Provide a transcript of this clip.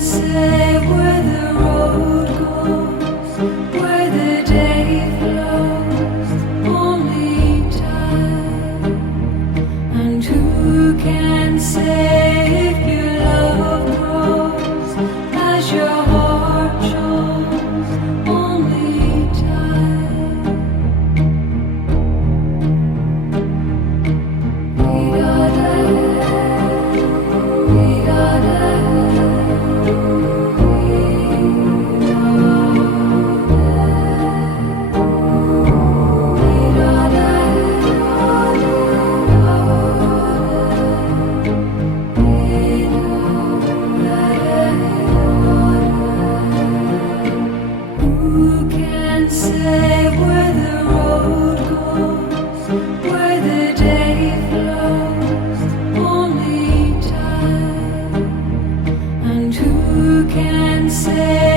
say where the road goes, where the day flows? Only time. And who can say if your love grows as your heart shows? Only time. We gotta Who can say where the road goes, where the day flows? Only time. And who can say